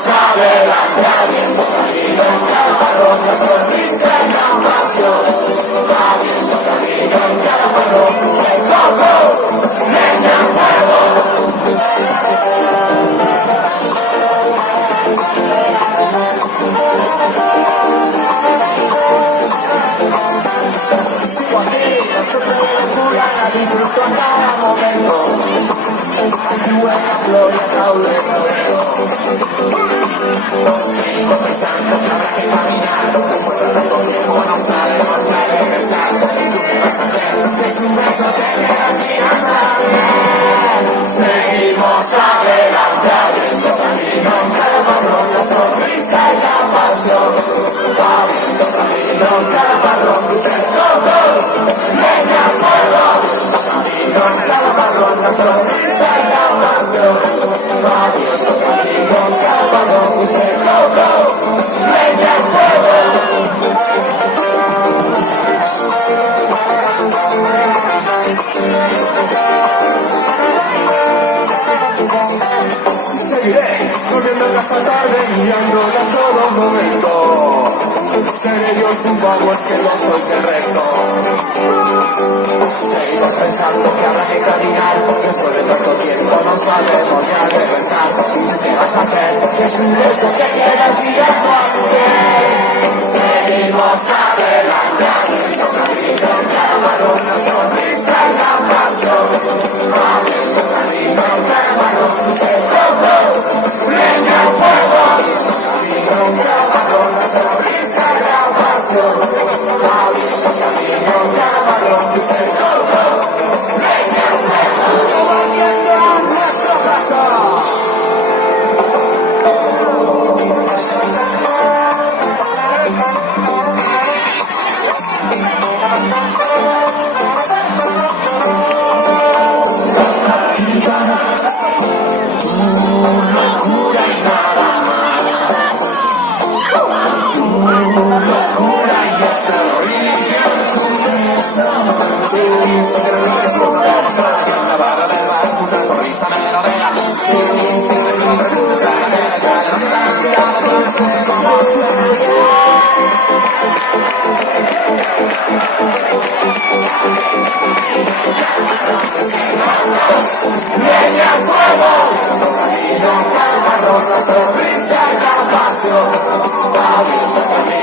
Seguimos adelante, abriendo camino en cada parroquia, sonrisa y la pasión. Abriendo camino en cada parroquia, se tocó, leña al fuego. Sigo aquí, nosotros de locura, la disfruto en cada momento. Tu buena gloria, caude, seguimos pensando que habrá que caminar. Después de tanto tiempo no sabemos ya regresar. ¿Y tú qué vas a hacer? Es un beso te quedas mirando a mí. Seguimos adelante, abriendo camino en cada marrón, la sonrisa y la pasión. Abriendo camino en cada marrón, luz el coco, leña al fuego. Camino en cada marrón, la sonrisa y la pasión. Abriendo camino en cada marrón, luz el coco, leña al fuego. Seguiré volviendo a casa tarde, mirándola en todo momento. Seré yo el zumbago asqueroso y el resto. Seguimos pensando que habrá que caminar. Después de tanto tiempo no sabemos ya qué pensar. ¿Y tú qué vas a hacer? Que es un beso que quedas mirando a tu piel. Seguimos adelante, abriendo camino en cada marrón, la sonrisa y la pasión. Abriendo camino en cada marrón, luz el coco, leña al fuego. Camino en cada marrón, la sonrisa y la pasión. Abriendo camino en cada marrón, luz el coco, leña al fuego. Volviendo a nuestra casa. Leña al fuego, camino en cada marrón, la sonrisa y la pasión. Abriendo camino